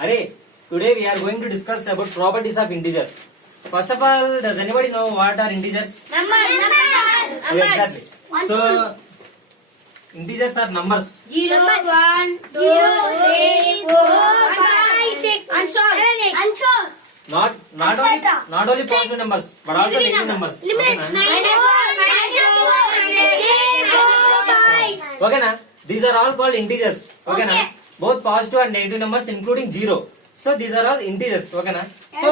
Arey, today we are going to discuss about properties of integer. First of all, does anybody know what are integers? Numbers. Exactly. So, integers are numbers. 0, 1, 2, 3, 4, 5, 6, and so on. Not only positive numbers, but also negative numbers. Okay, na? These are all called integers. Okay, na? Both positive and negative numbers, including 0. So these are all integers. Okay, na? So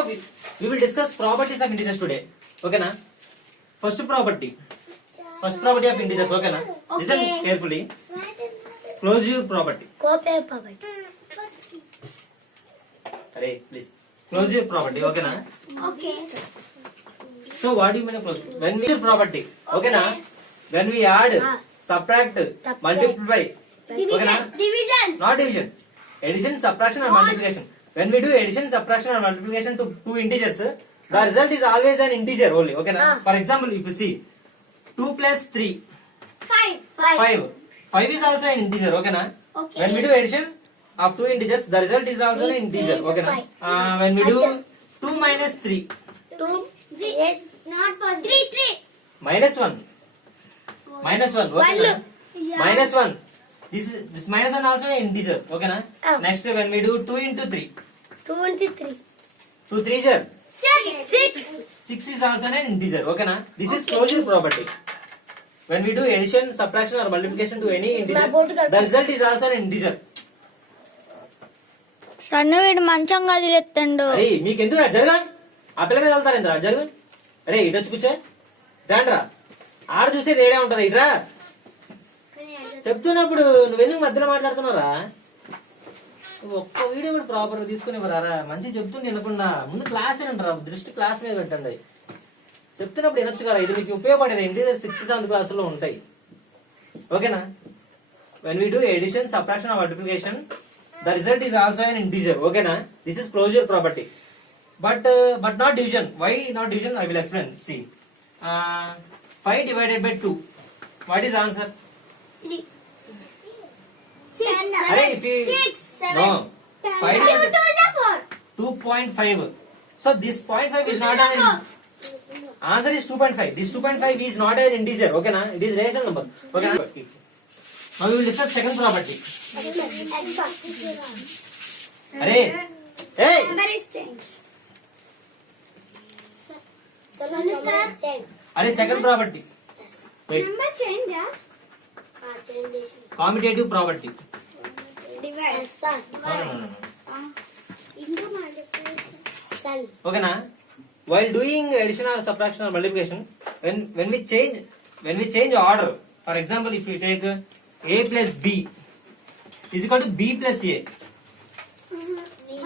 we will discuss properties of integers today. Okay, na? First property of integers. Okay, na? Listen carefully. Closure property. Arey, please. Closure property. Okay, na? So what do you mean of closure? When we do property. Okay, na? When we add, subtract, multiply. Okay, na? Division. Not division. Addition, subtraction or multiplication. When we do addition, subtraction or multiplication to two integers, the result is always an integer only. Okay, na? For example, if you see 2 plus 3, 5. 5 is also an integer. Okay, na? When we do addition of two integers, the result is also an integer. Okay, na? When we do 2 minus 3, 2 is not possible. 3. minus 1. Okay, na? Minus 1. This minus 1 also an integer. Okay, na? Next, when we do 2 into 3, 2 into 3. 2 3s are 6. 6 is also an integer. Okay, na? This is closure property. When we do addition, subtraction or multiplication to any integer, the result is also an integer. సన్న వీడు మంచం కదిలేస్తాడు. అరే మీకు ఎందుకు జరగా ఆ పిల్ల మీద వెళ్తారు ఎంత జరుగు. అరే ఇటు వచ్చి కూర్చో రాండ్రా. ఆడ చూసేది ఏడే ఉంటది ఇట్రా. చెప్తున్నప్పుడు నువ్వెందుకు మధ్యలో మాట్లాడుతున్నారా? ఒక్క వీడియో కూడా ప్రాపర్ గా తీసుకుని రారా. మంచి చెప్తుంది వినకుండా ముందు క్లాస్ ఏంటారా, దృష్టి క్లాస్ మీద పెట్టండి. చెప్తున్నప్పుడు వినొచ్చు కదా, ఇది మీకు ఉపయోగపడేది. ఇంటీజర్ 6th 7th క్లాస్ లో ఉంటాయి. ఓకేనా? When we do addition, subtraction or multiplication, the result is also an integer. Okay, na? This is closure property. But not division. Why not division? I will explain. See, 5 divided by 2. What is answer? 3. 6. Arey, if you 6. 7. no 5 2 is 4. 2.5. So this 0.5 is not an answer is 2.5. This 2.5 is not an integer. Okay, na? It is rational number. Okay, na? Now we will discuss second property. Arey, hey. Number is changed. Arey, second property. Wait. Number change, Commutative property. divide. No. Into multiplication. Okay, na? While doing addition or subtraction or multiplication, when we change order, for example, if we take a plus b is equal to b plus a.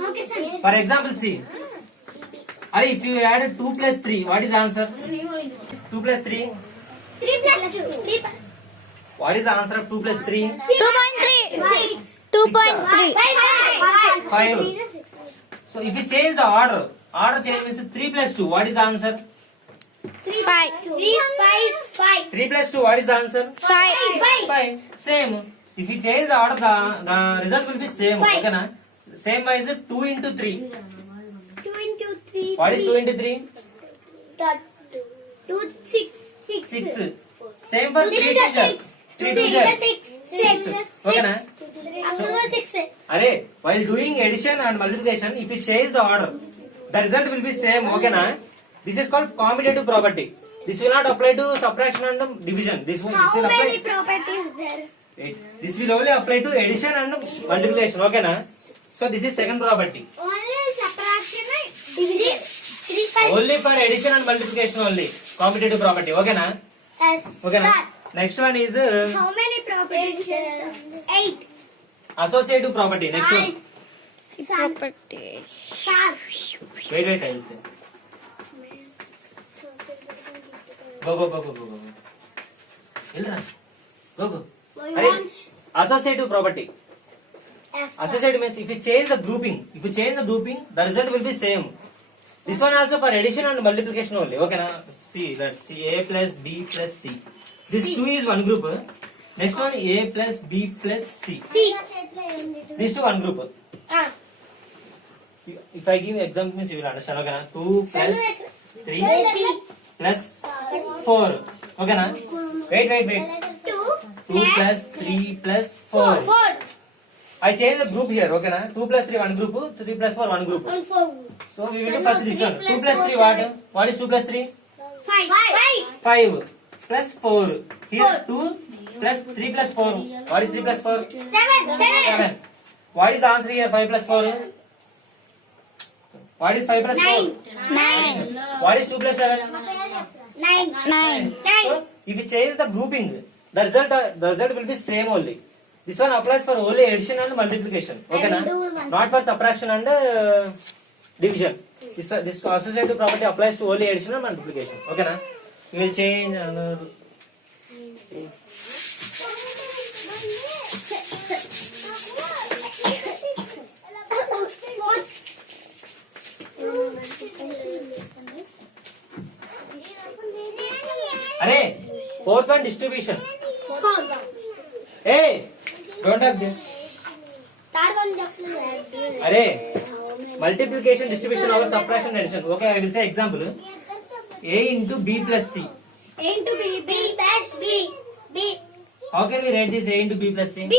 Okay, sir. For example, see. Arey, if you add 2 plus 3, what is the answer? 2 plus 3. 3 plus 2. 3 What is the answer of 2 plus 3? 2.3. 2.3. 5. So if you change the order change means 3 plus 2. What is the answer? 5. 5. 3 plus 2. What is the answer? 5. 5. Same. If you change the order, the result will be same. Five. Okay, na? Same as 2 into 3. 2 into 3. What is 2 into 3? 2, 6. 6. Same for 3 3 teacher. 6. 3 3 teacher. 6. 6. Okay, na? After 6. Arey, while doing addition and multiplication, if you change the order, the result will be same. Okay, na? This is called commutative property. This will not apply to subtraction and division. This will How apply. many properties there? Wait, this will only apply to addition and multiplication. Okay, na? So this is second property. Only subtraction and division. 3 5. Only for addition and multiplication only. Commutative property. Okay, na? Yes. Okay, na? Sir. Next one is How many properties? 8. associative property. Next one. Property. Sir. Wait, I will say. Go. Ilra. Go. Arey, associative property. Yes. Associative means if you change the grouping, the result will be same. This one also for addition and multiplication only. Okay, na? See, let's see. A plus B plus C. This 2 is one group. Next one A plus B plus C. C. These two one group. If I give example means you will understand. Okay na? 2 plus 3 plus 4. Okay na? Wait. 2 plus 3 plus 4. I change the group here. Okay na? 2 plus 3 one group, 3 plus 4 one group. So we will do first this one. 2 plus 3 what? What is 2 plus 3? 5 plus 4. Here 2 plus 3 plus 4. What is 3 plus 4? 7. What is the answer here? 5 plus 4. What is 5 plus 4? 9. What is 2 plus 7? 9. So if you change the grouping, the result will be same only. This one applies for only addition and multiplication. Okay na? Not for subtraction and division. This associative property applies to only addition and multiplication. Okay na? We will change another. Arey, fourth one distribution. Hey, don't have this. Arey, multiplication, distribution, or subtraction, addition. Okay, I will say example. A into B plus C. How can we write this A into B plus C?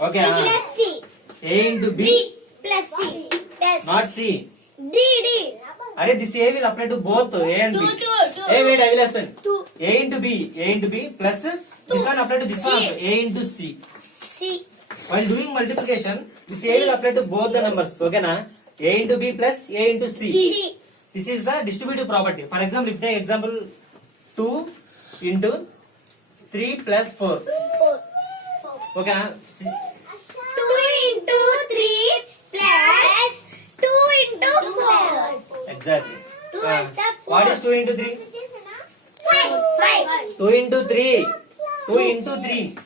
Okay, A into B, not C. Arey, this A will apply to both A and B. Hey, wait, I will explain. A into B plus this one apply to this one also, A into C. While doing multiplication, this A will apply to both the numbers. Okay na? A into B plus A into C. This is the distributive property. For example, if take example 2 into 3 plus 4. Okay na? See. Exactly. What is 2 into 3? 2 into 3. 2 into 3.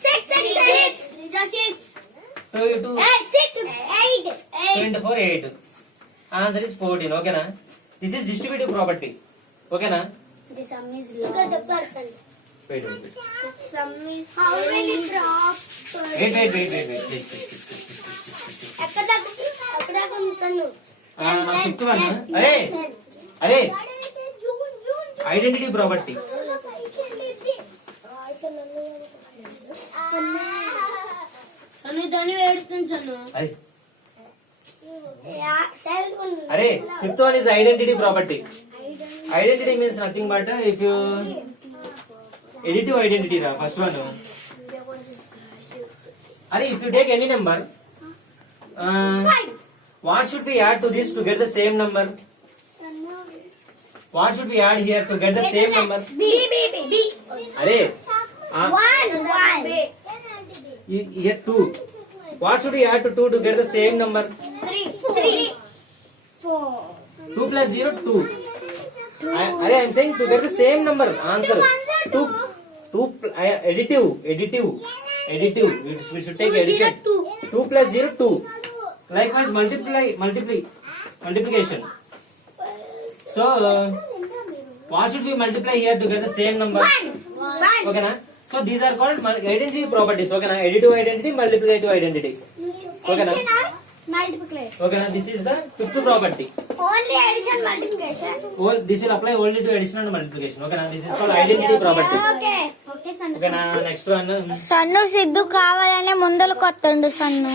2 into 2 into 4, 8. Answer is 14. Okay na? This is distributive property. Okay na? Wait. Wait. Please. Now fifth one. Arey. Identity property. Arey, fifth one is identity property. Identity means nothing but if you additive identity ra first one. Arey, if you take any number, what should we add to this to get the same number? What should we add here to get the same number? Arey, here 2. What should we add to 2 to get the same number? 2 plus 0, 2. Arey, I am saying to get the same number. Answer. 2. Additive. We should take addition. 2 plus 0, 2. Likewise, multiplication. So, what should we multiply here to get the same number? 1. Okay na? So these are called identity properties. Okay na? Additive identity, multiplicative identity. Okay na? Multiplication. Okay na? This is the fifth property. Only addition, multiplication. This will apply only to addition and multiplication. Okay na? This is called identity property. Okay, son. Okay na? Next one. సన్ను సిద్ధు కావాలనే ముందరకు వస్తుండు సన్ను.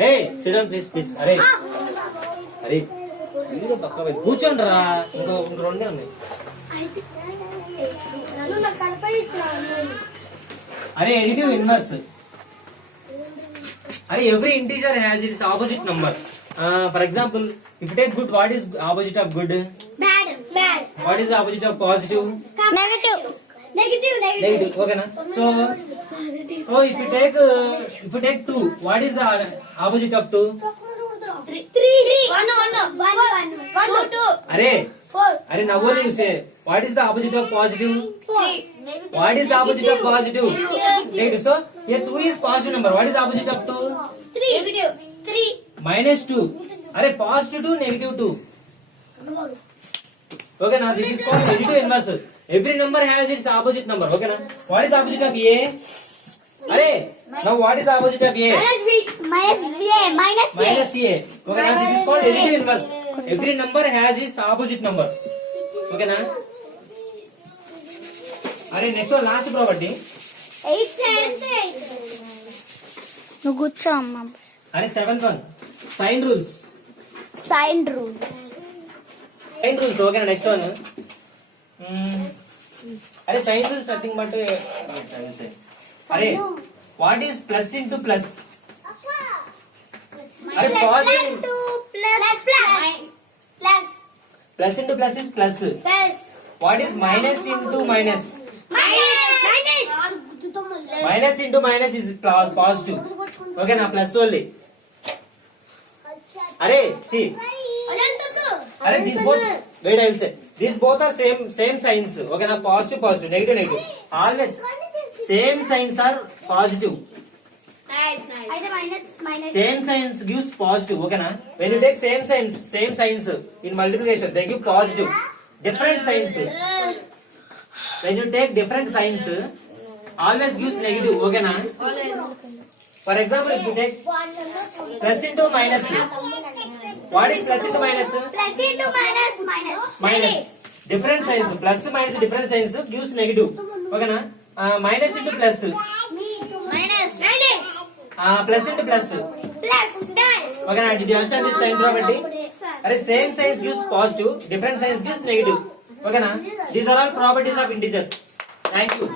Hey, sit down please. Arey. వీడు పక్క పోయి కూర్చోండి రా. ఇంకో 2 ఉన్నాయి. Arey, additive inverse. Arey, every integer has its opposite number. For example, if you take good, what is opposite of good? Bad. What is the opposite of positive? Negative. Negative. Okay na? So if you take 2, what is the opposite of 2? 3. 1. 2. Arey, now only you say, what is the opposite of positive? 4. What is the opposite of positive? Negative. So here 2 is positive number. What is the opposite of 2? 3. Minus 2. Arey, positive 2, negative 2. Okay na? This is called additive inverse. Every number has its opposite number. Okay na? What is the opposite of A? అరే now what is opposite of A? Minus A. ఓకేనా? This is called additive inverse. Every number has its opposite number. ఓకేనా? అరే next one last property. నువ్వు కూర్చో అమ్మ. అరే seventh one sign rules. Sign rules. Sign rules. ఓకేనా? Next one. అరే sign rules nothing but అరే what is plus into plus? అరే positive. Plus into plus is plus. What is minus into minus? Minus into minus is positive. ఓకేనా? Plus only. అరే see అరే this both wait I will say this both are same signs. ఓకేనా? Positive positive, negative negative. Always same signs are positive. Same signs gives positive. Okay na? When you take same signs in multiplication, they give positive. Different signs. When you take different signs, always gives negative. Okay na? For example, if you take plus into minus, what is plus into minus? Minus. Different signs. Plus minus different signs gives negative. Okay na? Minus into plus. Plus into plus. Okay na? Did you understand this sign property? Are same signs gives positive, different signs gives negative. Okay na? These are all properties of integers. Thank you.